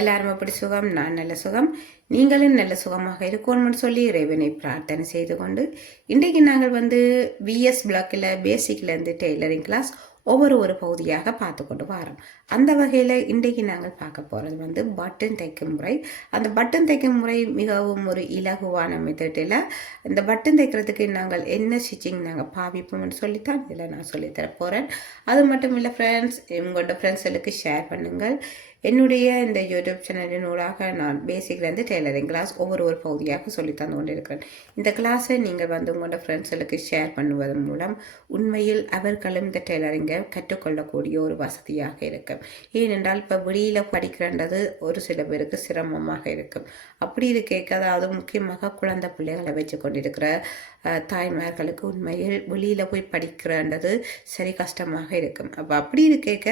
எல்லாரும் அப்படி சுகம், நான் நல்ல சுகம், நீங்களும் நல்ல சுகமாக இருக்கணும்னு சொல்லி இறைவனை பிரார்த்தனை செய்து கொண்டு இன்றைக்கு நாங்கள் விஎஸ் பிளாக்கில் பேசிக்லேருந்து டெய்லரிங் கிளாஸ் ஒரு பகுதியாக பார்த்து கொண்டு வரோம். அந்த வகையில் இன்றைக்கு நாங்கள் பார்க்க போகிறது பட்டன் தைக்கும் முறை. அந்த பட்டன் தைக்கும் முறை மிகவும் ஒரு இலகுவான மெத்தடில் இந்த பட்டன் தைக்கிறதுக்கு நாங்கள் என்ன ஸ்டிச்சிங் நாங்கள் பாவிப்போம்னு சொல்லித்தான் இதில் நான் சொல்லித்தர போகிறேன். அது மட்டும் இல்லை ஃப்ரெண்ட்ஸ், உங்களோட ஃப்ரெண்ட்ஸுகளுக்கு ஷேர் பண்ணுங்கள். என்னுடைய இந்த யூடியூப் சேனலினூடாக நான் பேசிக்லேருந்து டெய்லரிங் கிளாஸ் ஒரு பகுதியாக சொல்லி தந்து கொண்டிருக்கிறேன். இந்த கிளாஸை நீங்கள் உங்களோட ஃப்ரெண்ட்ஸுகளுக்கு ஷேர் பண்ணுவதன் மூலம் உண்மையில் அவர்களும் இந்த டெய்லரிங்கை கற்றுக்கொள்ளக்கூடிய ஒரு வசதியாக இருக்கும். ஏனென்றால் இப்போ வெளியில் படிக்கிறன்றது ஒரு சில பேருக்கு சிரமமாக இருக்கும். அப்படி இருக்க, அதாவது முக்கியமாக குழந்தை பிள்ளைகளை வச்சு கொண்டிருக்கிற தாய்மார்களுக்கு உண்மையில் வெளியில் போய் படிக்கிறன்றது சரி கஷ்டமாக இருக்கும். அப்படி இருக்க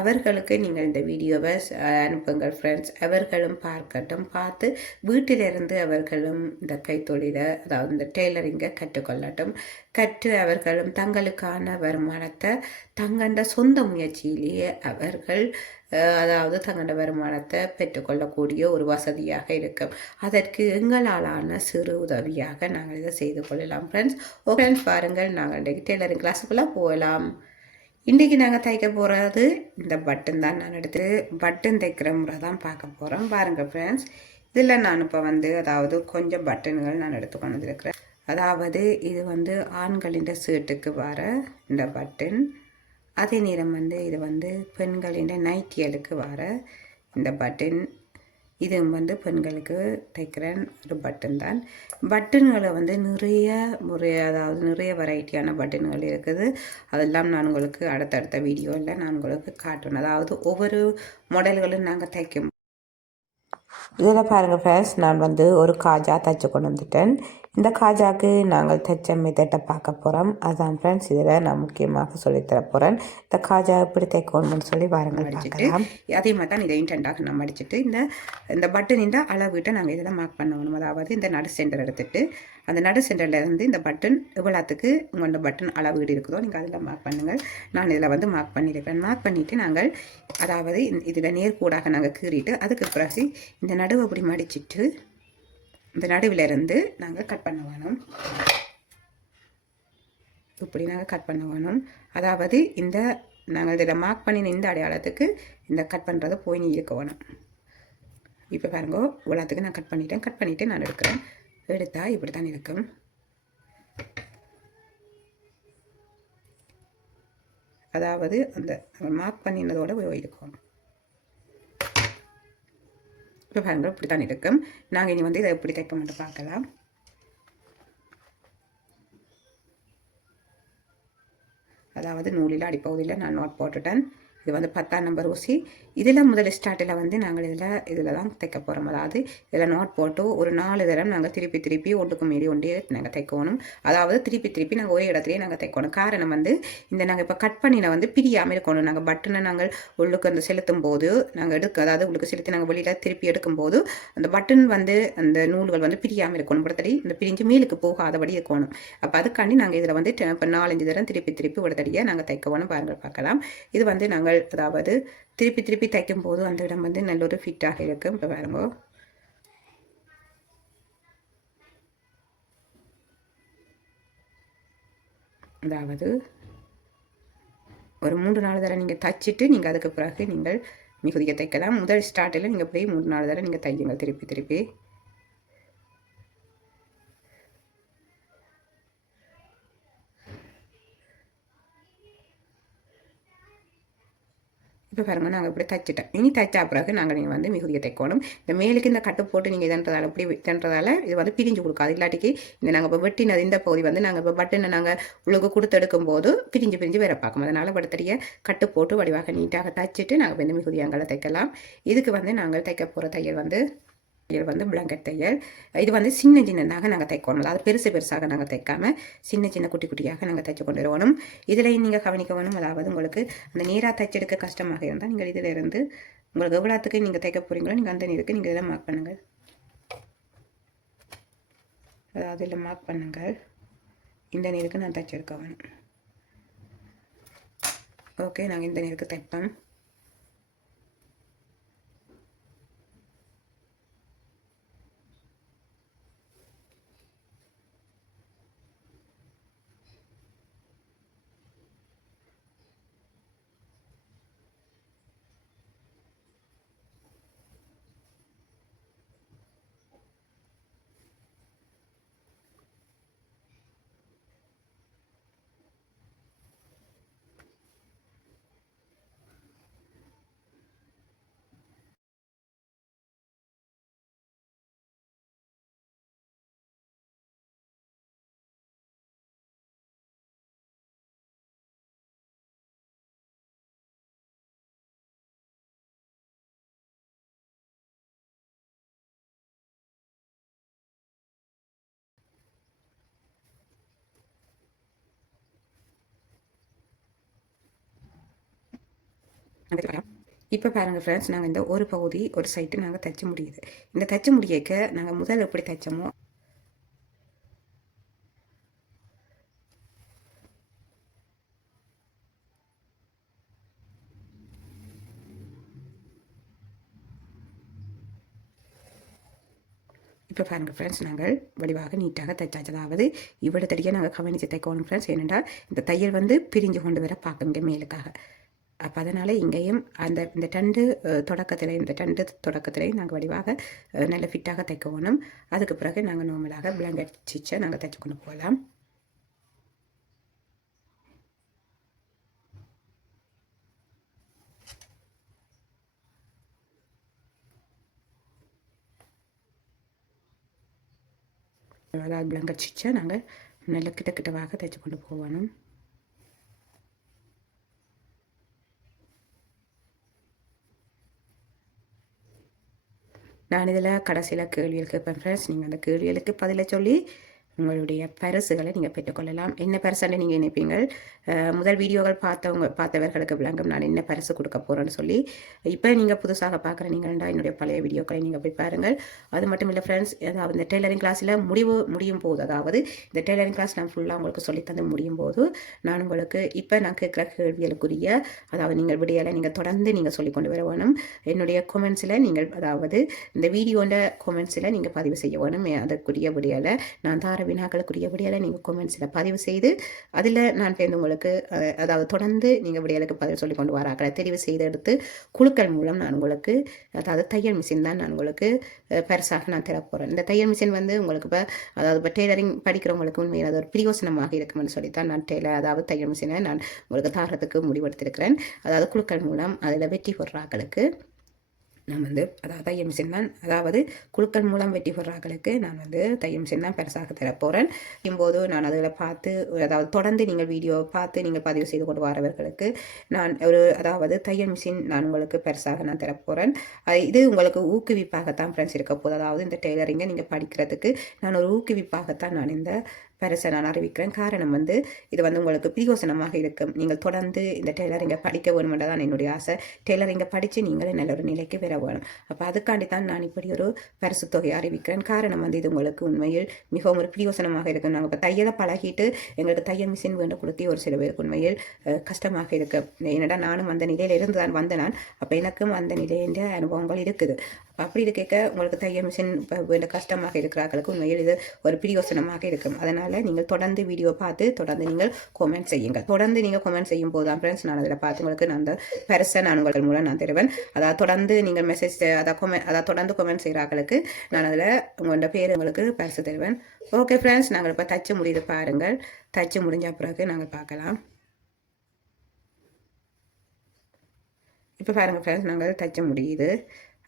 அவர்களுக்கு நீங்கள் இந்த வீடியோவை அனுப்புங்கள் ஃப்ரெண்ட்ஸ். அவர்களும் பார்க்கட்டும், பார்த்து வீட்டிலிருந்து அவர்களும் இந்த கைத்தொழிலை, அதாவது இந்த டெய்லரிங்கை கற்றுக்கொள்ளட்டும். கற்று அவர்களும் தங்களுக்கான வருமானத்தை தங்கண்ட சொந்த முயற்சியிலேயே அவர்கள், அதாவது தங்களோட வருமானத்தை பெற்றுக்கொள்ளக்கூடிய ஒரு வசதியாக இருக்கும். அதற்கு எங்களாலான சிறு உதவியாக நாங்கள் இதை செய்து கொள்ளலாம் ஃப்ரெண்ட்ஸ். ஃப்ரெண்ட்ஸ் பாருங்கள், நாங்கள் இன்றைக்கு டெய்லரிங் கிளாஸுக்குள்ளே போகலாம். இன்றைக்கி நாங்கள் தைக்க போகிறது இந்த பட்டன் தான். நான் எடுத்து பட்டன் தைக்கிற முறை தான் பார்க்க போகிறோம். பாருங்கள் ஃப்ரெண்ட்ஸ், இதில் நான் இப்போ அதாவது கொஞ்சம் பட்டன்கள் நான் எடுத்து கொண்டு வந்துருக்கிறேன். அதாவது இது ஆண்களின் ஷர்ட்டுக்கு வர இந்த பட்டன், அதே நேரம் இது பெண்களின் நைட்டியலுக்கு வர இந்த பட்டன். இது பெண்களுக்கு தைக்கிறேன் ஒரு பட்டன் தான். பட்டன்களை நிறைய முறை, அதாவது நிறைய வெரைட்டியான பட்டன்கள் இருக்குது. அதெல்லாம் நான் உங்களுக்கு அடுத்தடுத்த வீடியோவில் நான் உங்களுக்கு காட்டணும். அதாவது ஒவ்வொரு மாடல்களும் நாங்கள் தைக்கும். இதில் பாருங்கள் ஃப்ரெண்ட்ஸ், நான் ஒரு காஜா தைச்சு கொண்டு வந்துட்டேன். இந்த காஜாவுக்கு நாங்கள் தைச்ச மெத்தட்டை பார்க்க போகிறோம். அதுதான் ஃப்ரெண்ட்ஸ் இதில் நான் முக்கியமாக சொல்லித்தர போகிறேன். இந்த காஜா எப்படி தைக்கணும்னு சொல்லி பாருங்கள் பார்க்கலாம். அதே மாதிரி தான் இதை இன்டென்டாக நம்ம அடிச்சுட்டு இந்த பட்டனின் அளவுகிட்ட நாங்கள் இதில் மார்க் பண்ணணும். அதாவது இந்த நடு சென்டர் எடுத்துகிட்டு அந்த நடு சென்டர்லேருந்து இந்த பட்டன் எவ்வளோத்துக்கு உங்களோட பட்டன் அளவீடு இருக்குதோ நீங்கள் அதில் மார்க் பண்ணுங்கள். நான் இதில் மார்க் பண்ணியிருக்கிறேன். மார்க் பண்ணிவிட்டு நாங்கள் அதாவது இதில் நேர்கூடாக நாங்கள் கீறிட்டு அதுக்கு பிறகு இந்த நடுவை அப்படி மடிச்சிட்டு இந்த நடுவில் இருந்து நாங்கள் கட் பண்ண வேணும். இப்படி நாங்கள் கட் பண்ண வேணும். அதாவது நாங்கள் இதில் மார்க் பண்ணின இந்த அடையாளத்துக்கு இந்த கட் பண்ணுறதை போய் நீ இருக்க வேணும். இப்போ பாருங்க, இவ்வளோத்துக்கு நான் கட் பண்ணிவிட்டு நான் எடுக்கிறேன். எடுத்தால் இப்படி தான் இருக்கும். அதாவது அந்த மார்க் பண்ணினதோட போய் இருக்கும். இப்போ பாருங்கள், இப்படி தான் இருக்கும். நாங்கள் இனி இதை எப்படி தைப்போம் மட்டும் பார்க்கலாம். அதாவது நூலில் அடிப்பகுதியில் நான் நோட் போட்டுட்டேன். இது 10ஆம் நம்பர் ஊசி. இதில் முதல் ஸ்டார்ட்டில் நாங்கள் இதில் தான் தைக்க போகிறோம். அதாவது இதில் நோட் போட்டு ஒரு 4 தரம் நாங்கள் திருப்பி ஒன்றுக்கு மீறி ஒன்றே நாங்கள் தைக்கணும். அதாவது திருப்பி நாங்கள் ஒரே இடத்துலையே நாங்கள் தைக்கணும். காரணம் இந்த நாங்கள் இப்போ கட் பண்ணின பிரியாமல் இருக்கணும். நாங்கள் பட்டனை நாங்கள் உள்ளுக்கு செலுத்தும் போது நாங்கள் அதாவது உள்ளுக்கு செலுத்தி நாங்கள் வெளியில் திருப்பி எடுக்கும்போது அந்த பட்டன் அந்த நூல்கள் பிரியாமல் இருக்கணும். படத்தடி இந்த பிரிஞ்சு மேலுக்கு போகாதபடி இருக்கணும். அப்போ அதுக்காண்டி நாங்கள் இதில் இப்போ 4-5 தரம் திருப்பி ஒருத்தடியாக நாங்கள் தைக்கணும். பாருங்கள் பார்க்கலாம். இது நாங்கள் அதாவது திருப்பி தைக்கும் போது அந்த இடம் நல்ல ஒரு ஃபிட்டாக இருக்கும். இப்போ பாருங்க, அதாவது ஒரு 3-4 தடவை நீங்கள் தைச்சிட்டு நீங்கள் அதுக்கு பிறகு நீங்கள் மிகுதியை தைக்கலாம். முதல் ஸ்டார்ட்டில் நீங்கள் போய் 3-4 தடவை நீங்கள் தையுங்கள் திருப்பி. இப்போ பாருங்கள், நாங்கள் இப்படி தைச்சிட்டேன். இனி தைச்சா பிறகு நாங்கள் நீங்கள் மிகுதியை தைக்கணும். இந்த மேலுக்கு இந்த கட்டு போட்டு நீங்கள் இதன்றதால் இப்படி இதன்றதால இது பிரிஞ்சு கொடுக்காது. இல்லாட்டிக்கு நாங்கள் இப்போ வெட்டினது இந்த பகுதி நாங்கள் இப்போ பட்டனை நாங்கள் உங்களுக்கு கொடுத்து எடுக்கும்போது பிரிஞ்சு வேற பார்க்கும். அதனால் படுத்தறிய கட்டு போட்டு வடிவாக நீட்டாக தைச்சிட்டு நாங்கள் இந்த மிகுதியங்களை தைக்கலாம். இதுக்கு நாங்கள் தைக்க போகிற தையல் பிளாங்கெட் தையல். இது சின்னதாக நாங்கள் தைக்கணும். அதாவது பெருசாக நாங்கள் தைக்காமல் சின்ன குட்டியாக நாங்கள் தைச்சு கொண்டு வரணும். இதில் நீங்கள் கவனிக்க வேணும். அதாவது உங்களுக்கு அந்த நீராக தைச்செடுக்க கஷ்டமாக இருந்தால் நீங்கள் இதில் இருந்து உங்களுக்கு எவ்வளோத்துக்கு நீங்கள் தைக்க போகிறீங்களோ நீங்கள் அந்த நீருக்கு நீங்கள் இதில் மார்க் பண்ணுங்கள். அதாவது இதில் மார்க் பண்ணுங்கள். இந்த நீருக்கு நான் தைச்செடுக்க வேணும். ஓகே, நாங்கள் இந்த நீருக்கு தைப்போம். இப்போ பாருங்கள் ஃப்ரெண்ட்ஸ், நாங்கள் இந்த ஒரு பகுதி ஒரு சைட்டு நாங்கள் தைச்சு முடியுது. இந்த தைச்சு முடியக்க நாங்கள் முதல் எப்படி தைச்சோமோ இப்போ பாருங்கள் ஃப்ரெண்ட்ஸ், நாங்கள் வடிவாக நீட்டாக தைச்சாச்சு. அதாவது இவ்வளோ தடியாக நாங்கள் கவனித்து தைக்கணும் ஃப்ரெண்ட்ஸ். ஏனென்றால் இந்த தையல் வந்து பிரிஞ்சு கொண்டு வர பார்க்குங்க மேலுக்காக. அப்போ அதனால் இங்கேயும் இந்த டண்டு தொடக்கத்திலையும் நாங்கள் வடிவாக நல்ல ஃபிட்டாக தைக்கணும். அதுக்கு பிறகு நாங்கள் நார்மலாக பிளாங்கெட் ஸ்டிச்சை நாங்கள் தைச்சு கொண்டு போகலாம். அதாவது பிளாங்கெட் ஸ்டிச்சை நாங்கள் நல்ல கிட்டவாக தைச்சு கொண்டு போகணும். நான் இதில் கடைசியில் கேள்விகள் கேட்பேன் ஃப்ரெண்ட்ஸ். நீங்கள் அந்த கேள்விகளுக்கு பதிலை சொல்லி உங்களுடைய பரிசுகளை நீங்கள் பெற்றுக்கொள்ளலாம். என்ன பரிசுன்னு நீங்கள் நினைப்பீங்கள். முதல் வீடியோகள் பார்த்தவர்களுக்கு விளங்கும் நான் என்ன பரிசு கொடுக்க போகிறேன்னு சொல்லி. இப்போ நீங்கள் புதுசாக பார்க்குற நீங்கள்டா என்னுடைய பழைய வீடியோக்களை நீங்கள் போய் பாருங்கள். அது மட்டும் இல்லை ஃப்ரெண்ட்ஸ், அதாவது இந்த டெய்லரிங் கிளாஸில் முடியும் போது, அதாவது இந்த டெய்லரிங் கிளாஸ் நான் ஃபுல்லாக உங்களுக்கு சொல்லித்தந்து முடியும் போது நான் உங்களுக்கு இப்போ நான் கேட்குற கேள்விகளுக்குரிய அதாவது நீங்கள் விடையால் நீங்கள் தொடர்ந்து நீங்கள் சொல்லி கொண்டு வர வேணும். என்னுடைய கொமெண்ட்ஸில் நீங்கள் அதாவது இந்த வீடியோட கொமெண்ட்ஸில் நீங்கள் பதிவு செய்ய வேணும். அதற்குரிய விடையால் நான் தார வினாக்களுக்குரிய விடையால் நீங்கள் கொமெண்ட்ஸில் பதிவு செய்து அதில் நான் சேர்ந்து உங்களுக்கு அதாவது தொடர்ந்து நீங்கள் விடையாளுக்கு பதில் சொல்லி கொண்டு வராக்களை தெரிவு செய்து எடுத்து குழுக்கள் மூலம் நான் உங்களுக்கு அதாவது தையல் மிஷின் தான் நான் உங்களுக்கு பரிசாக நான் தரப்போகிறேன். இந்த தையல் மிஷின் வந்து உங்களுக்கு இப்போ டெய்லரிங் படிக்கிறவங்களுக்கு உண்மையில் அது ஒரு பிரயோசனமாக இருக்குமென்னு சொல்லித்தான் நான் அதாவது தையல் மிஷினை நான் உங்களுக்கு தாரத்துக்கு முடிவெடுத்திருக்கிறேன். அதாவது குழுக்கள் மூலம் அதில் வெற்றி பெறாக்களுக்கு நான் வந்து அதாவது தையல் மிஷின் தான் அதாவது குழுக்கள் மூலம் வெற்றி பெறாக்களுக்கு நான் வந்து தையல் மிஷின் தான் பெருசாக தரப்போகிறேன். போது நான் அதில் பார்த்து அதாவது தொடர்ந்து நீங்கள் வீடியோ பார்த்து நீங்கள் பதிவு செய்து கொண்டு வரவர்களுக்கு நான் அதாவது தையல் மிஷின் நான் உங்களுக்கு பெருசாக நான் தரப்போகிறேன். இது உங்களுக்கு ஊக்குவிப்பாகத்தான் ஃப்ரெண்ட்ஸ் இருக்க போது. அதாவது இந்த டெய்லரிங்கை நீங்கள் படிக்கிறதுக்கு நான் ஒரு ஊக்குவிப்பாகத்தான் நான் இந்த பரிசை நான் அறிவிக்கிறேன். காரணம் வந்து இது வந்து உங்களுக்கு பிரயோசனமாக இருக்கும். நீங்கள் தொடர்ந்து இந்த டெய்லரிங்கை படிக்க வேணுமென்றதான் என்னுடைய ஆசை. டெய்லரிங்கை படித்து நீங்களே நல்ல ஒரு நிலைக்கு பெற வேணும். அப்போ அதுக்காண்டி தான் நான் இப்படி ஒரு பரிசு தொகையை அறிவிக்கிறேன். காரணம் வந்து இது உங்களுக்கு உண்மையில் மிகவும் ஒரு பிரயோசனமாக இருக்கும். நாங்கள் இப்போ தையலை பழகிட்டு எங்களுக்கு தையல் மிஷின் வேண்டும் கொடுத்து ஒரு சில பேருக்கு உண்மையில் கஷ்டமாக இருக்கு. என்னடா நானும் அந்த நிலையில் இருந்து தான் வந்தேன் நான். அப்போ எனக்கும் அந்த நிலையின்ற அனுபவங்கள் இருக்குது. அப்படி இருக்க உங்களுக்கு தையல் மிஷின் வேண்ட கஷ்டமாக இருக்கிறார்களுக்கு உண்மையில் இது ஒரு பிரயோசனமாக இருக்கும். அதனால் நீங்கள் தொடர்ந்து வீடியோ பார்த்து தொடர்ந்து நீங்கள் கமெண்ட் செய்யுங்கள். தொடர்ந்து நீங்கள் கமெண்ட் செய்யும் போது தான் ஃப்ரெண்ட்ஸ் நான் அதில் பார்த்து உங்களுக்கு நான் அந்த பரிசை நான் உங்கள் மூலம் நான் தருவேன். அதாவது தொடர்ந்து நீங்கள் மெசேஜ் அதாவது தொடர்ந்து கமெண்ட் செய்கிறார்களுக்கு நான் அதில் உங்களோட பேர் உங்களுக்கு பரிசு தருவேன். ஓகே ஃப்ரெண்ட்ஸ், நாங்கள் இப்போ தச்சு முடியுது பாருங்கள். தச்சு முடிஞ்ச பிறகு நாங்கள் பார்க்கலாம். இப்போ பாருங்கள் ஃப்ரெண்ட்ஸ், நாங்கள் தச்சு முடியுது.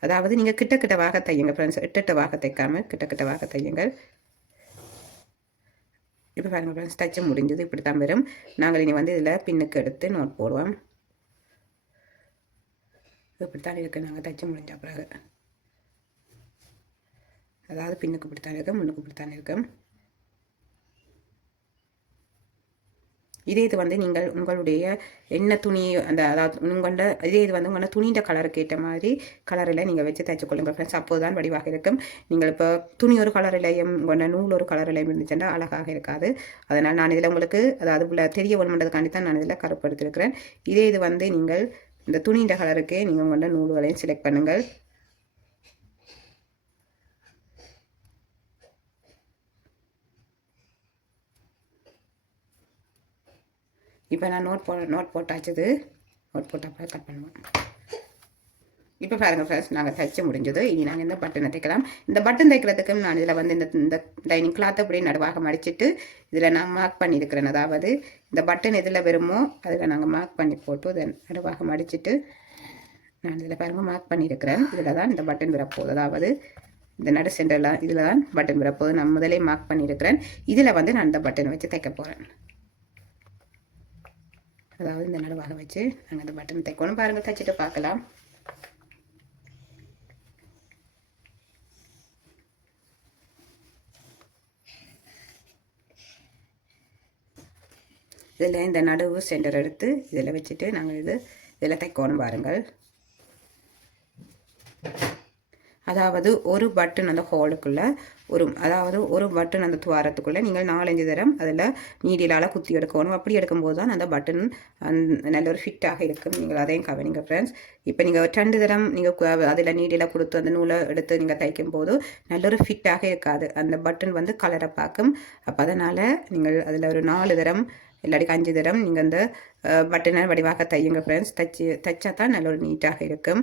அதாவது நீங்கள் கிட்ட வாக தையுங்க ஃப்ரெண்ட்ஸ். எட்டு வாக தைக்காமல் கிட்ட வாக தையுங்கள். இப்போ பாருங்கள் ஃப்ரெண்ட்ஸ், தைச்சு முடிஞ்சது. இப்படி தான் வரும். நாங்கள் இனி வந்து இதில் பின்னுக்கு எடுத்து நோட் போடுவோம். இப்படித்தான் இருக்குது நாங்கள் தைச்சு முடிஞ்ச பிறகு. அதாவது பின்னுக்கு இப்படித்தான் இருக்கும், முன்னுக்கு இப்படித்தான் இருக்கும். இது வந்து நீங்கள் உங்களுடைய என்ன துணி அந்த அதாவது உங்களோட இது வந்து உங்களோட துணின்ற கலருக்கு ஏற்ற மாதிரி கலரில் நீங்கள் வச்சு தைச்சுக்கொள்ளுங்க ஃப்ரெண்ட்ஸ். அப்போது தான் வடிவாக இருக்கும். நீங்கள் இப்போ துணி ஒரு கலரிலையும் உங்களோட நூல் ஒரு கலரிலையும் இருந்துச்சுன்னா அழகாக இருக்காது. அதனால் நான் இதில் உங்களுக்கு அதாவது தெரிய வேணுமென்றதுக்காண்டி தான் நான் இதில் கருப்பு எடுத்துருக்கிறேன். இது வந்து நீங்கள் இந்த துணின்ற கலருக்கு நீங்கள் உங்களோட நூல்களையும் செலக்ட் பண்ணுங்கள். இப்போ நான் நோட் போட்டாச்சுது. நோட் போட்டால் கட் பண்ணுவேன். இப்போ பாருங்கள் ஃப்ரெண்ட்ஸ், நாங்கள் தைச்சு முடிஞ்சது. இனி நாங்கள் இந்த பட்டனை தைக்கலாம். இந்த பட்டன் தைக்கிறதுக்கும் நான் இதில் வந்து இந்த டைனிங் கிளாத்தை அப்படியே நடுவாக மடிச்சுட்டு இதில் நான் மார்க் பண்ணியிருக்கிறேன். அதாவது இந்த பட்டன் எதில் வருமோ அதில் நாங்கள் மார்க் பண்ணி போட்டு இதை நடுவாக மடிச்சுட்டு நான் இதில் பாருங்கள் மார்க் பண்ணியிருக்கிறேன். இதில் தான் இந்த பட்டன் வரப்போகுது. அதாவது இந்த நடு சென்டரில் இதில் தான் பட்டன் வரப்போகுது. நான் முதலே மார்க் பண்ணியிருக்கிறேன். இதில் வந்து நான் இந்த பட்டனை வச்சு தைக்க போகிறேன். அதாவது இந்த நடுவாக வச்சு நாங்கள் அந்த பட்டன் தைக்கணும். பாருங்கள், தைச்சிட்டு பார்க்கலாம். இதில் இந்த நடுவு சென்டர் எடுத்து இதில் வச்சுட்டு நாங்கள் இது இதில் தைக்கணும் பாருங்கள். அதாவது ஒரு பட்டன் அந்த ஹோலுக்குள்ளே அதாவது ஒரு பட்டன் அந்த துவாரத்துக்குள்ளே நீங்கள் 4-5 தரம் அதில் நீடிலால் குத்தி எடுக்கணும். அப்படி எடுக்கும்போது தான் அந்த பட்டன் நல்ல ஒரு ஃபிட்டாக இருக்கும். நீங்கள் அதையும் கவனிங்க ஃப்ரெண்ட்ஸ். இப்போ நீங்கள் 2 தரம் நீங்கள் அதில் நீடியில் கொடுத்து அந்த நூலை எடுத்து நீங்கள் தைக்கும் போது நல்ல ஒரு ஃபிட்டாக இருக்காது. அந்த பட்டன் வந்து கலரை பார்க்கும். அப்போ அதனால் நீங்கள் அதில் ஒரு 4 தரம் இல்லாட்டி 5 தரம் நீங்கள் அந்த பட்டனை வடிவாக தையுங்க ஃப்ரெண்ட்ஸ். தைச்சா தான் நல்ல ஒரு நீட்டாக இருக்கும்.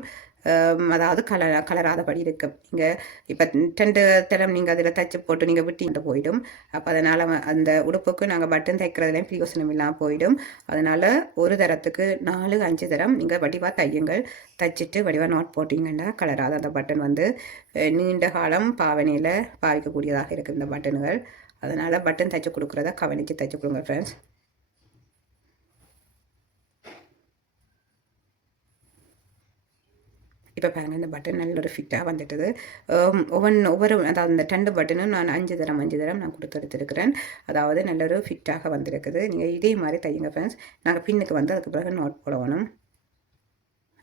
அதாவது கலராதபடி இருக்கும். நீங்கள் இப்போ 2 தரம் நீங்கள் அதில் தைச்சி போட்டு நீங்கள் விட்டிட்டு போயிடும். அப்போ அதனால் அந்த உடுப்புக்கு நாங்கள் பட்டன் தைக்கிறதுலேயும் பிரயோசனம் இல்லாமல் போயிடும். அதனால் ஒரு தரத்துக்கு 4-5 தரம் நீங்கள் வடிவாக தையுங்கள். தைச்சிட்டு வடிவாக நாட் போட்டிங்கன்னா கலராத அந்த பட்டன் வந்து நீண்ட காலம் பாவனையில் பாவிக்கக்கூடியதாக இருக்குது இந்த பட்டன்கள். அதனால் பட்டன் தைச்சி கொடுக்குறத கவனித்து தைச்சி கொடுங்க ஃப்ரெண்ட்ஸ். இப்போ பாருங்கள் இந்த பட்டன் நல்ல ஒரு ஃபிட்டாக வந்துட்டுது. ஒவ்வொரு அதாவது இந்த 2 பட்டனும் நான் 5 தரம் நான் கொடுத்து எடுத்துருக்கிறேன். அதாவது நல்ல ஒரு ஃபிட்டாக வந்திருக்குது. நீங்கள் இதே மாதிரி தையுங்க ஃப்ரெண்ட்ஸ். நாங்கள் பின்னுக்கு வந்து அதுக்கு பிறகு நோட் போடணும்.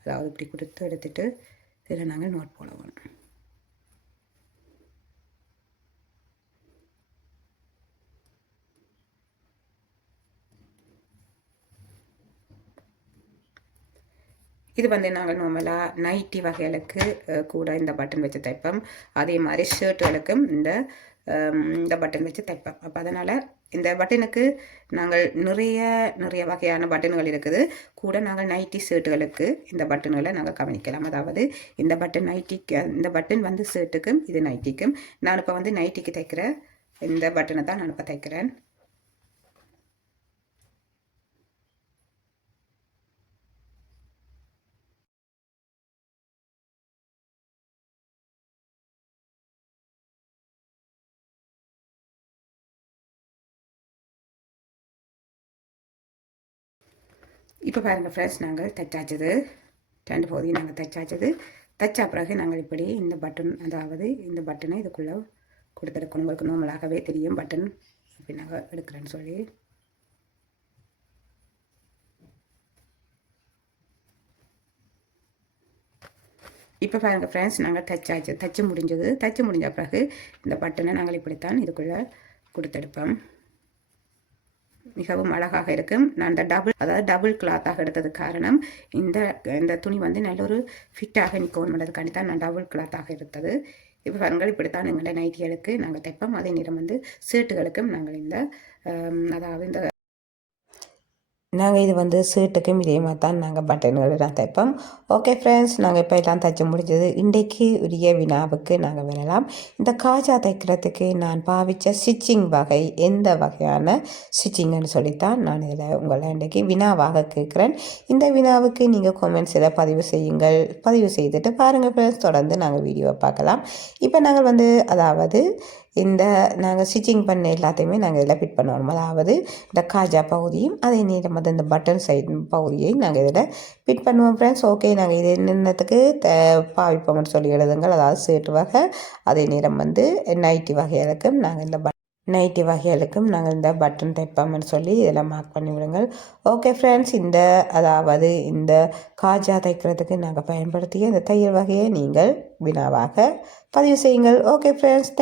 அதாவது இப்படி கொடுத்து எடுத்துட்டு இதில் நாங்கள் நோட் போடணும். இது வந்து நாங்கள் நார்மலாக நைட்டி வகைகளுக்கு கூட இந்த பட்டன் வச்சு தைப்போம். அதே மாதிரி ஷர்ட்டுகளுக்கும் இந்த பட்டன் வச்சு தைப்போம். அப்போ அதனால் இந்த பட்டனுக்கு நாங்கள் நிறைய வகையான பட்டன்கள் இருக்குது. கூட நாங்கள் நைட்டி ஷர்ட்டுகளுக்கு இந்த பட்டன்களை நாங்கள் கவனிக்கலாம். அதாவது இந்த பட்டன் நைட்டிக்கு, இந்த பட்டன் வந்து ஷர்ட்டுக்கும் இது நைட்டிக்கும். நான் இப்போ வந்து நைட்டிக்கு தைக்கிற இந்த பட்டனை தான் நான் இப்போ தைக்கிறேன். இப்போ பாருங்கள் ஃப்ரெண்ட்ஸ், நாங்கள் தைச்சாச்சது 2 பகுதியும் நாங்கள் தைச்சாச்சது. தைச்சா பிறகு நாங்கள் இப்படி இந்த பட்டன், அதாவது இந்த பட்டனை இதுக்குள்ளே கொடுத்துருக்கணும். உங்களுக்கு நார்மலாகவே தெரியும் பட்டன் இப்படி நாங்கள் எடுக்கிறேன்னு சொல்லி. இப்போ பாருங்கள் ஃப்ரெண்ட்ஸ், நாங்கள் தைச்சி முடிஞ்ச பிறகு இந்த பட்டனை நாங்கள் இப்படித்தான் இதுக்குள்ளே கொடுத்தெடுப்போம். மிகவும் அழகாக இருக்கும். நான் இந்த டபுள் கிளாத்தாக எடுத்தது காரணம் இந்த துணி வந்து நல்ல ஒரு ஃபிட்டாக நிற்கணுன்றதுக்காண்டி தான் நான் டபுள் கிளாத்தாக எடுத்தது. இப்போ பாருங்கள், இப்படித்தான் எங்களை நைட்டிகளுக்கு நாங்கள் தைப்போம். அதே நேரம் வந்து ஷர்ட்டுகளுக்கும் நாங்கள் அதாவது இந்த நாங்கள் இது வந்து ஷர்ட்டுக்கும் இதே மாதிரி தான் நாங்கள் பட்டன்களெல்லாம் தைப்போம். ஓகே ஃப்ரெண்ட்ஸ், நாங்கள் இப்போ எல்லாம் தைச்சி முடிஞ்சது. இன்றைக்கு உரிய வினாவுக்கு நாங்கள் வரலாம். இந்த காஜா தைக்கிறதுக்கு நான் பாவித்த ஸ்டிச்சிங் வகை எந்த வகையான ஸ்டிச்சிங்னு சொல்லித்தான் நான் இதில் உங்களை இன்றைக்கி வினாவாக கேட்குறேன். இந்த வினாவுக்கு நீங்கள் கமெண்ட்ஸில் பதிவு செய்யுங்கள். பதிவு செய்துட்டு பாருங்கள் ஃப்ரெண்ட்ஸ், தொடர்ந்து நாங்கள் வீடியோவை பார்க்கலாம். இப்போ நாங்கள் வந்து அதாவது நாங்கள் ஸ்டிச்சிங் பண்ண எல்லாத்தையுமே நாங்கள் இதில் ஃபிட் பண்ணுவோம். அதாவது இந்த காஜா பகுதியும் அதே நேரம் வந்து இந்த பட்டன் சைடு பகுதியையும் நாங்கள் இதில் ஃபிட் பண்ணுவோம் ஃப்ரெண்ட்ஸ். ஓகே, நாங்கள் இது என்னத்துக்கு பாவிப்போம்னு சொல்லி எழுதுங்கள். அதாவது ஷர்ட் வகை, அதே நேரம் வந்து நைட்டி வகைகளுக்கும் நாங்கள் இந்த பட்டன் தைப்போம்னு சொல்லி இதில் மார்க் பண்ணி விடுங்கள். ஓகே ஃப்ரெண்ட்ஸ், அதாவது இந்த காஜா தைக்கிறதுக்கு நாங்கள் பயன்படுத்திய இந்த தையல் வகையை நீங்கள் வினாவாக பதிவு செய்யுங்கள். Okay friends.